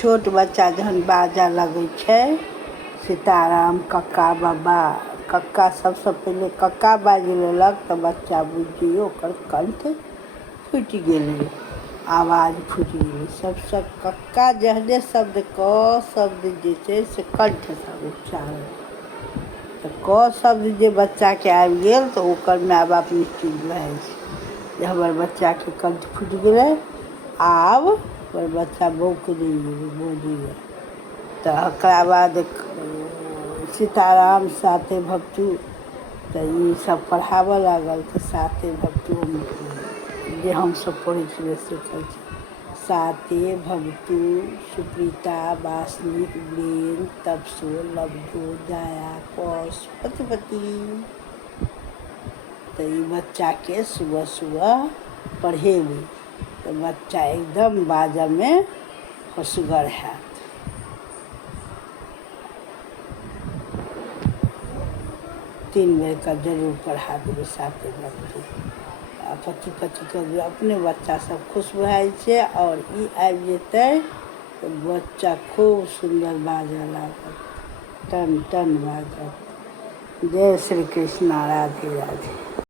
छोट बच्चा जहन बाजा लगै छै सीताराम कक्का बाबा कक्का सबसँ पहिले कक्का बाजि लेलक तऽ बच्चा बुझि जइयौ ओकर कंठ फुटि गेलै, आवाज फुटि गेलै। सबसँ कक्का जहने शब्द क शब्द जे छै से कंठसँ उच्चारण, तऽ क शब्द जे बच्चाके आबि गेल तऽ ओकर माय बाप निश्चिन्त भए जाइ छै जे हमर बच्चाके कंठ फुटि गेलै, आब हमर बच्चा बजैए। तकरा बाद सीताराम साते भक्तु, तऽ ई सब पढ़ाबऽ लागल तऽ साते भक्तु जे हमसब पढ़ै छलिए से कहै छै साते भक्तु सुप्रीता वासनिक वीरेन तपसो लब्धो जाया कौश पतिपति। तऽ ई बच्चाके सुबह सुबह पढ़ेबै तऽ बच्चा एकदम बाजऽमे होशगर हैत। 3 बेरके जरूर पढ़ा देबै साते भक्तु। आ पति पतिके अपने बच्चा सब खुश भए जाइ छै, आओर ई आबि जेतै तऽ बच्चा खूब सुन्दर बाजऽ लागत, टन टन बाजत। जय श्री कृष्णा, राधे राधे।